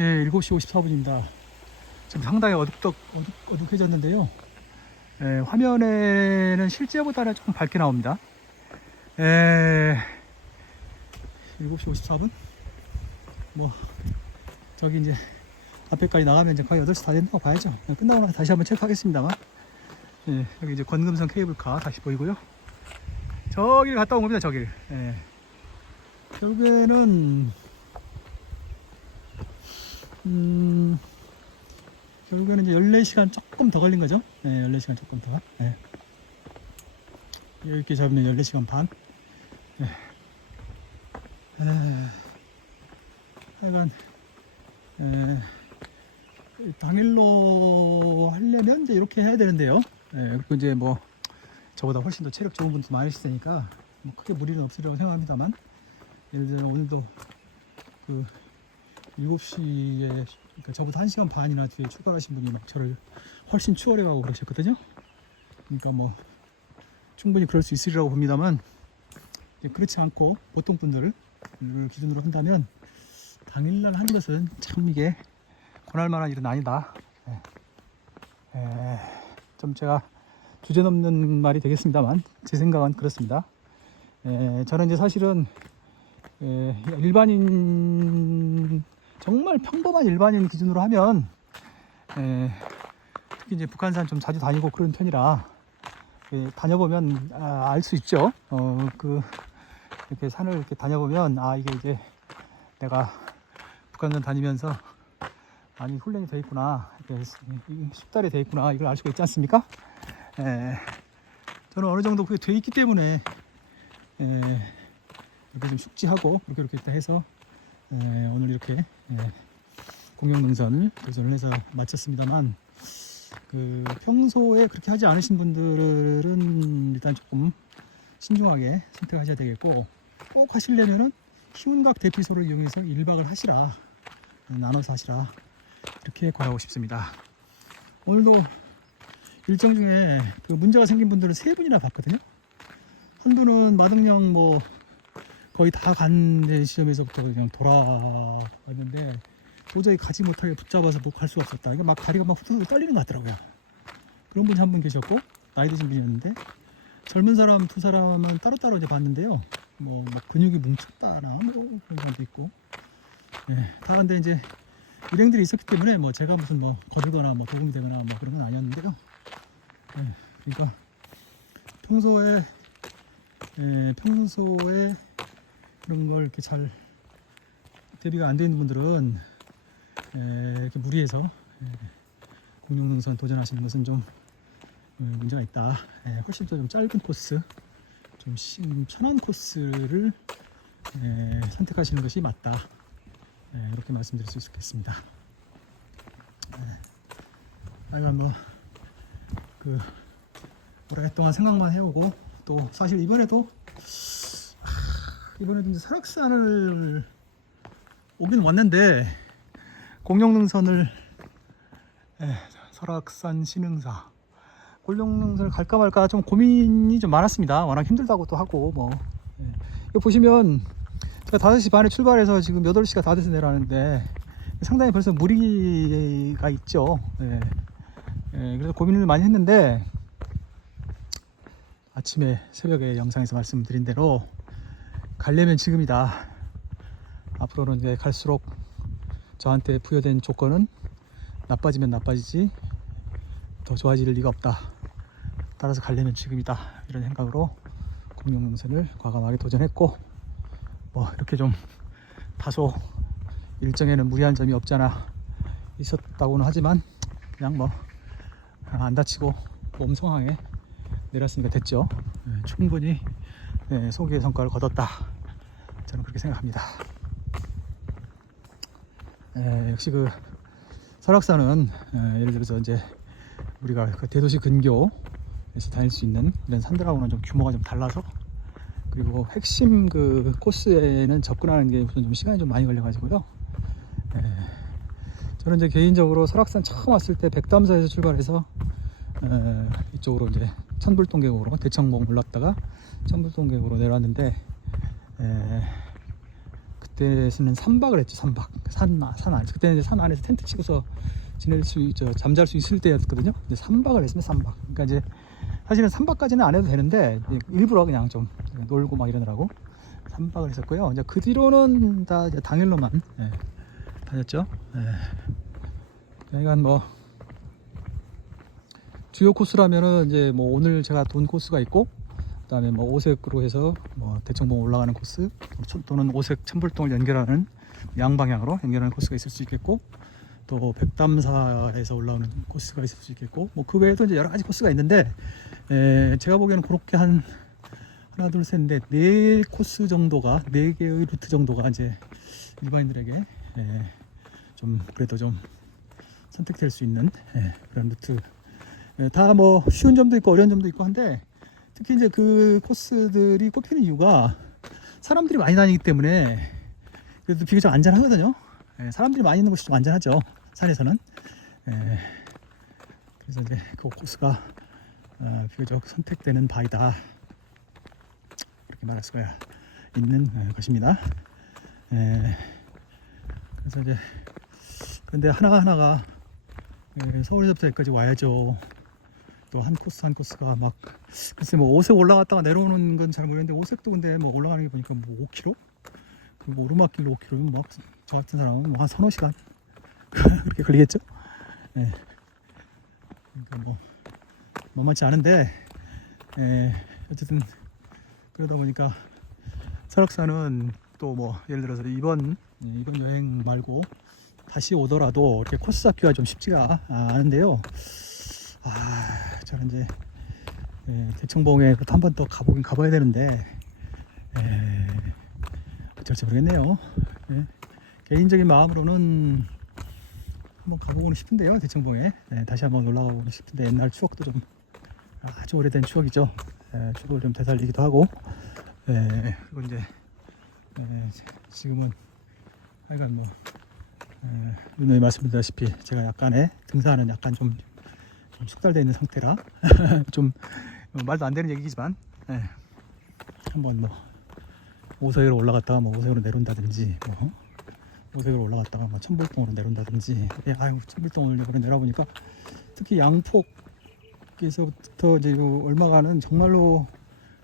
예, 7시 54분입니다. 지금 상당히 어둑어둑해졌는데요. 예, 화면에는 실제보다는 조금 밝게 나옵니다. 7시 54분? 뭐, 저기 이제 앞에까지 나가면 이제 거의 8시 다 된다고 봐야죠. 끝나고 나서 다시 한번 체크하겠습니다만. 예, 여기 이제 권금성 케이블카 다시 보이고요. 저길 갔다 온 겁니다, 저길. 예. 결국에는, 결국에는 이제 14시간 조금 더 걸린 거죠. 네, 14시간 조금 더. 네. 이렇게 잡으면 14시간 반. 네. 하여간, 당일로 하려면 이제 이렇게 해야 되는데요. 그리고 이제 뭐, 저보다 훨씬 더 체력 좋은 분도 많으시니까, 뭐 크게 무리는 없으리라고 생각합니다만, 예를 들어 오늘도 그 7시에, 그러니까 저보다 1시간 반이나 뒤에 출발하신 분이 막 저를 훨씬 추월해가고 그러셨거든요. 그러니까 뭐 충분히 그럴 수 있으리라고 봅니다만, 그렇지 않고 보통 분들을 기준으로 한다면 당일날 하는 것은 참 이게 권할만한 일은 아니다. 좀 제가 주제넘는 말이 되겠습니다만 제 생각은 그렇습니다. 저는 이제 사실은 일반인, 정말 평범한 일반인 기준으로 하면, 특히 이제 북한산 좀 자주 다니고 그런 편이라, 다녀보면, 알 수 있죠. 이렇게 산을 이렇게 다녀보면, 이게 이제 내가 북한산 다니면서 많이 훈련이 돼 있구나, 이렇게 숙달이 돼 있구나, 이걸 알 수가 있지 않습니까? 저는 어느 정도 그게 돼 있기 때문에, 이렇게 좀 숙지하고 이렇게 해서 오늘 이렇게 공룡능선을 도전을 해서 마쳤습니다만, 그 평소에 그렇게 하지 않으신 분들은 일단 조금 신중하게 선택하셔야 되겠고, 꼭 하시려면은 희운각 대피소를 이용해서 1박을 하시라, 나눠서 하시라, 이렇게 권하고 싶습니다. 오늘도 일정 중에 그 문제가 생긴 분들을 3분이나 봤거든요. 한 분은 마등령 뭐 거의 다 간 시점에서부터 그냥 돌아왔는데 도저히 가지 못하게 붙잡아서 뭐 갈 수가 없었다. 이게 막 다리가 막 후들후들 떨리는 것 같더라고요. 그런 분이 한 분 계셨고, 나이 드신 분이 있는데, 젊은 사람 2사람은 따로따로 이제 봤는데요. 뭐 근육이 뭉쳤다나 뭐 그런 분도 있고, 다 근데 이제 일행들이 있었기 때문에 뭐 제가 무슨 뭐 거들거나 뭐 도움이 되거나 뭐 그런 건 아니었는데요. 그러니까 평소에 그런 걸 이렇게 잘 대비가 안 되어 있는 분들은 이렇게 무리해서 공룡능선 도전하시는 것은 좀 문제가 있다. 훨씬 더 좀 짧은 코스, 좀 편한 코스를 선택하시는 것이 맞다. 이렇게 말씀드릴 수 있겠습니다. 하여간 뭐 오랫동안 생각만 해오고, 또 사실 이번에도 이제 설악산을 오긴 왔는데, 공룡능선을 설악산 신흥사 공룡능선을 갈까 말까 좀 고민이 좀 많았습니다. 워낙 힘들다고도 하고 뭐. 이거 보시면 제가 5시 반에 출발해서 지금 8시가 다 돼서 내려가는데 상당히 벌써 무리가 있죠. 그래서 고민을 많이 했는데, 아침에 새벽에 영상에서 말씀드린 대로 가려면 지금이다. 앞으로는 이제 갈수록 저한테 부여된 조건은 나빠지면 나빠지지 더 좋아질 리가 없다. 따라서 가려면 지금이다. 이런 생각으로 공룡능선을 과감하게 도전했고, 뭐 이렇게 좀 다소 일정에는 무리한 점이 없잖아 있었다고는 하지만 그냥 뭐 안 다치고 몸성하게 내렸으니까 됐죠. 충분히 소기의 성과를 거뒀다. 저는 그렇게 생각합니다. 역시 그 설악산은 예를 들어서 이제 우리가 그 대도시 근교에서 다닐 수 있는 이런 산들하고는 좀 규모가 좀 달라서, 그리고 핵심 그 코스에는 접근하는 게 우선 좀 시간이 좀 많이 걸려가지고요. 저는 이제 개인적으로 설악산 처음 왔을 때 백담사에서 출발해서 이쪽으로 이제 천불동계곡으로 대청봉 올랐다가 천불동계곡으로 내려왔는데, 그때는 3박을 했죠. 3박 산 안에서. 그때는 이제 산 안에서 텐트 치고서 지낼 수 있죠. 잠잘 수 있을 때였거든요. 이제 3박을 했습니다. 3박. 그러니까 이제 사실은 3박까지는 안 해도 되는데 일부러 그냥 좀 놀고 막 이러느라고 3박을 했었고요. 이제 그 뒤로는 다 이제 당일로만 다녔죠. 그러니까 뭐 주요 코스라면은 이제 뭐 오늘 제가 돈 코스가 있고, 그다음에 뭐 오색으로 해서 뭐 대청봉 올라가는 코스, 또는 오색 천불동을 연결하는 양방향으로 연결하는 코스가 있을 수 있겠고, 또 백담사에서 올라오는 코스가 있을 수 있겠고, 뭐 그 외에도 이제 여러 가지 코스가 있는데, 제가 보기에는 그렇게 한 하나 둘 셋 넷 네 코스 정도가, 4개의 루트 정도가 이제 일반인들에게 좀 그래도 좀 선택될 수 있는 그런 루트. 다 뭐 쉬운 점도 있고 어려운 점도 있고 한데, 특히 이제 그 코스들이 꼽히는 이유가 사람들이 많이 다니기 때문에 그래도 비교적 안전하거든요. 사람들이 많이 있는 곳이 좀 안전하죠, 산에서는. 그래서 이제 그 코스가 비교적 선택되는 바이다, 그렇게 말할 수가 있는 것입니다. 그래서 이제 근데 하나하나가 서울에서부터 여기까지 와야죠. 또 한 코스 한 코스가 막 글쎄 뭐 오색 올라갔다가 내려오는 건 잘 모르겠는데, 오색도 근데 뭐 올라가는 게 보니까 뭐 5km? 그리고 오르막길로 5km면 막 저 같은 사람은 뭐 한 서너 시간 그렇게 걸리겠죠? 그러니까 뭐 만만치 않은데, 어쨌든 그러다 보니까 설악산은 또 뭐 예를 들어서 이번 여행 말고 다시 오더라도 이렇게 코스 잡기가 좀 쉽지가 않은데요. 저는 이제 대청봉에 한 번 더 가보긴 가봐야 되는데 어쩔지 모르겠네요. 개인적인 마음으로는 한번 가보고는 싶은데요. 대청봉에 다시 한번 올라가보고 싶은데, 옛날 추억도 좀 아주 오래된 추억이죠. 추억을 좀 되살리기도 하고, 그리고 이제 지금은 하여간 뭐 누누이 말씀드렸다시피 제가 약간의 등산은 약간 좀 숙달되어 있는 상태라 좀 말도 안 되는 얘기지만, 한번 뭐 오색으로 올라갔다가 뭐 오색으로 내려온다든지, 뭐 오색으로 올라갔다가 뭐 천불동으로 내려온다든지. 천불동으로 내려보니까 특히 양폭에서부터 이제 요 얼마가는 정말로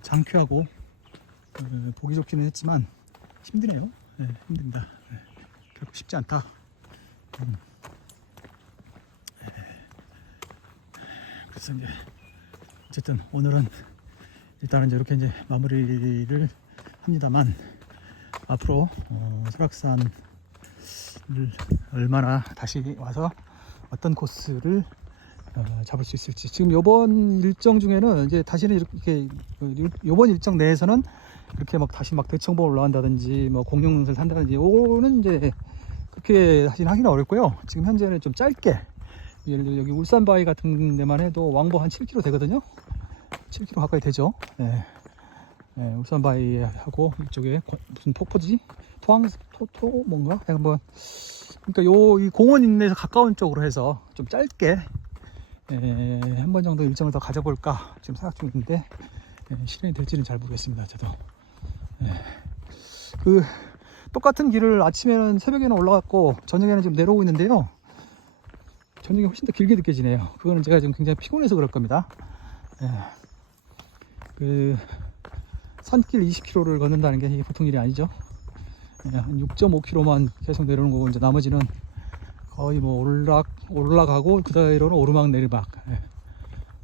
장쾌하고 보기 좋기는 했지만 힘드네요. 힘듭니다. 결코 쉽지 않다. 그래서 이제 어쨌든 오늘은 일단은 이렇게 이제 마무리를 합니다만, 앞으로 설악산을 얼마나 다시 와서 어떤 코스를 잡을 수 있을지, 지금 요번 일정 중에는 이제 다시는 이렇게 요번 일정 내에서는 이렇게 막 다시 막 대청봉 올라간다든지 뭐 공룡능선을 탄다든지 요거는 이제 그렇게 다시는 하기는 어렵고요. 지금 현재는 좀 짧게, 예를 들어 여기 울산 바위 같은 데만 해도 왕복 한 7km 되거든요. 7km 가까이 되죠. 울산 바위하고 이쪽에 무슨 폭포지? 토토 뭔가? 한번, 그러니까 이 공원 인내에서 가까운 쪽으로 해서 좀 짧게 한 번 정도 일정을 더 가져볼까 지금 생각 중인데, 실현이 될지는 잘 모르겠습니다. 저도. 그 똑같은 길을 아침에는, 새벽에는 올라갔고 저녁에는 지금 내려오고 있는데요. 저녁이 훨씬 더 길게 느껴지네요. 그거는 제가 지금 굉장히 피곤해서 그럴 겁니다. 그 산길 20km를 걷는다는 게 이게 보통 일이 아니죠. 한 6.5km만 계속 내려오는 거고, 이제 나머지는 거의 뭐 올라가고 그대로는 오르막 내리막.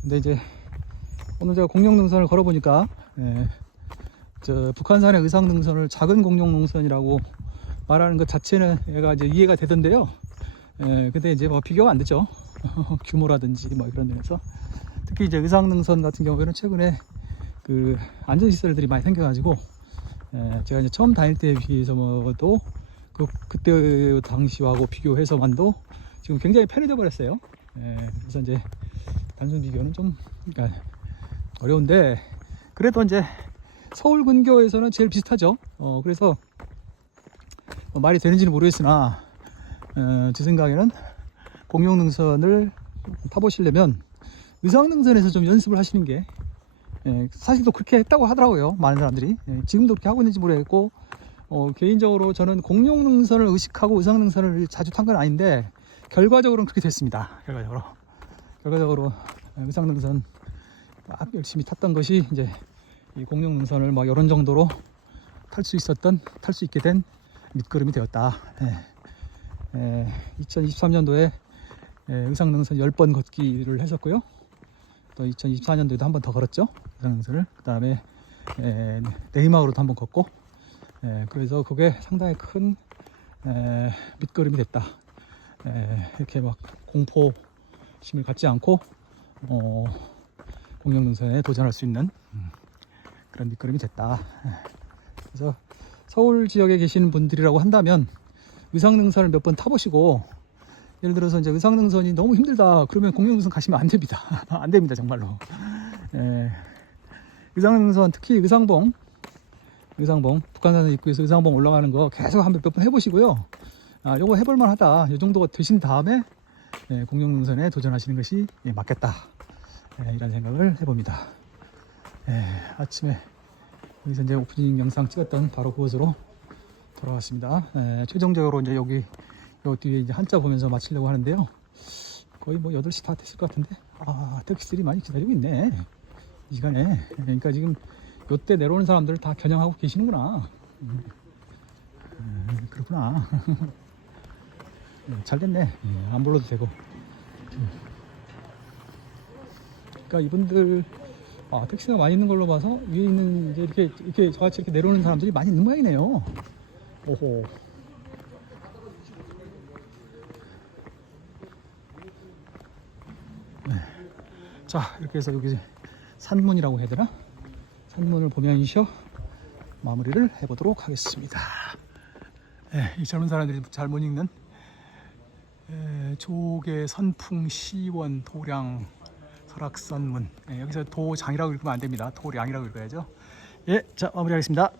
근데 이제 오늘 제가 공룡능선을 걸어보니까 저 북한산의 의상능선을 작은 공룡능선이라고 말하는 것 자체는 얘가 이제 이해가 되던데요. 근데 이제 뭐 비교가 안 되죠. 규모라든지 뭐 이런 데서. 특히 이제 의상능선 같은 경우에는 최근에 그 안전시설들이 많이 생겨가지고, 제가 이제 처음 다닐 때에 비해서도 그때 당시하고 비교해서만도 지금 굉장히 편해져 버렸어요. 그래서 이제 단순 비교는 좀 그러니까 어려운데, 그래도 이제 서울 근교에서는 제일 비슷하죠. 그래서 말이 되는지는 모르겠으나, 제 생각에는 공룡능선을 타보시려면 의상능선에서 좀 연습을 하시는 게, 사실 또 그렇게 했다고 하더라고요, 많은 사람들이. 지금도 그렇게 하고 있는지 모르겠고, 개인적으로 저는 공룡능선을 의식하고 의상능선을 자주 탄 건 아닌데 결과적으로는 그렇게 됐습니다. 결과적으로 의상능선 막 열심히 탔던 것이 이제 이 공룡능선을 뭐 이런 정도로 탈 수 있게 된 밑거름이 되었다. 2023년도에 의상능선 10번 걷기를 했었고요. 또 2024년도에도 한 번 더 걸었죠. 의상능선을. 그 다음에 네이마으로도 한 번 걷고, 그래서 그게 상당히 큰 밑거름이 됐다. 이렇게 막 공포심을 갖지 않고 공룡능선에 도전할 수 있는 그런 밑거름이 됐다. 그래서 서울 지역에 계시는 분들이라고 한다면 의상능선을 몇 번 타보시고, 예를 들어서 이제 의상능선이 너무 힘들다 그러면 공룡능선 가시면 안 됩니다. 안 됩니다, 정말로. 의상능선, 특히 의상봉 북한산 입구에서 의상봉 올라가는 거 계속 몇 번 해보시고요. 요거 해볼만 하다, 이 정도가 되신 다음에 공룡능선에 도전하시는 것이 맞겠다, 이런 생각을 해봅니다. 아침에 여기서 이제 오프닝 영상 찍었던 바로 그곳으로 돌아왔습니다. 최종적으로 이제 여기 요 뒤에 이제 한자 보면서 마치려고 하는데요. 거의 뭐 8시 다 됐을 것 같은데, 택시들이 많이 기다리고 있네, 이 시간에. 그러니까 지금 요때 내려오는 사람들을 다 겨냥하고 계시는구나. 그렇구나. 잘 됐네. 안 불러도 되고. 그러니까 이분들 택시가 많이 있는 걸로 봐서 위에 있는 이제 이렇게 저같이 이렇게 내려오는 사람들이 많이 있는 모양이네요. 오호. 자, 이렇게 해서 여기 산문이라고 해야 되나? 산문을 보면서 마무리를 해보도록 하겠습니다. 이 젊은 사람들이 잘 못 읽는 조계 선풍 시원 도량 설악선문. 여기서 도장이라고 읽으면 안 됩니다. 도량이라고 읽어야죠. 자, 마무리하겠습니다.